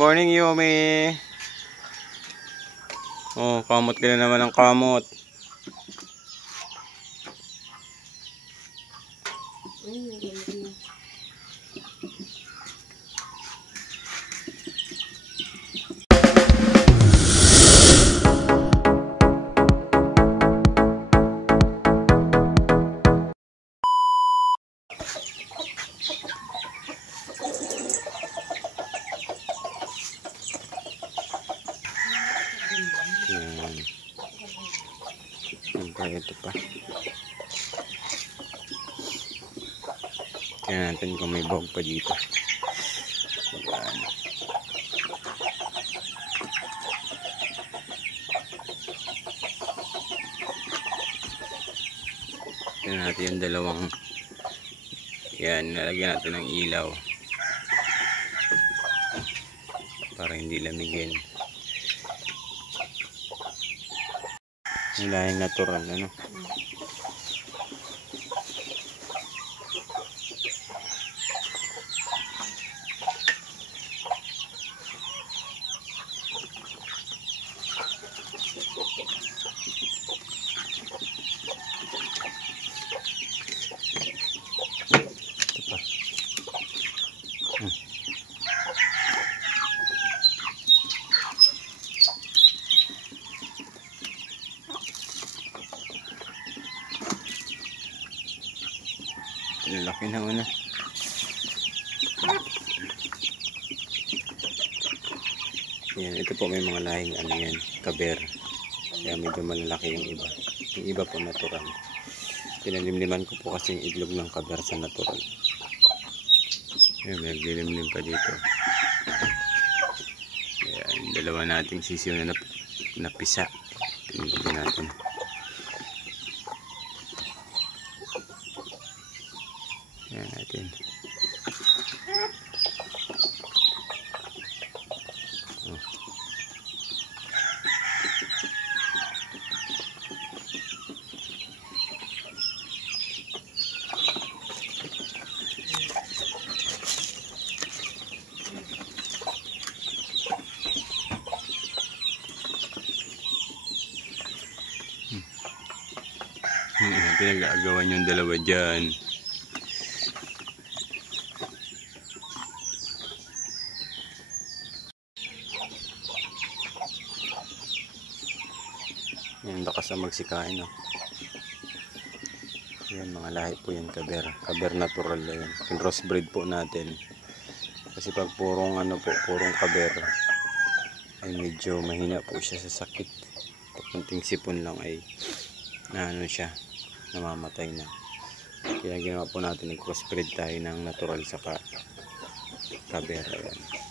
Morning, Yumi. Oh, kamot ka na naman ng kamot. Ito pa. Tingnan natin kung may bog pa dito. Ayan. Tingnan natin yung dalawang. Yan, nalagyan natin ng ilaw para hindi lamigin. Lahing natural, ano? Ito pa. Laki na una. Yan, ito po may mga lahing ano yan, kaber. Kaya medyo malalaki yung iba. Yung iba po natural. Pinalimliman ko po kasi yung itlog ng kaber sa natural. Yan, may dilimlim pa dito. Yan, dalawa nating sisiw na napisa. Tingnan natin. Yan natin. Oh. Pinag-aagawan yung dalawa dyan. Yan, lakas na magsikain, no? Yan, mga lahi po yan, kaber. Kaber natural na yan. Yung crossbreed po natin. Kasi pag purong ano po, purong kaber, ay medyo mahina po siya sa sakit. Pag kunting sipon lang ay ano siya, namamatay na. Kaya ginawa po natin, nag-crossbreed tayo ng natural sa kaber. Ayan.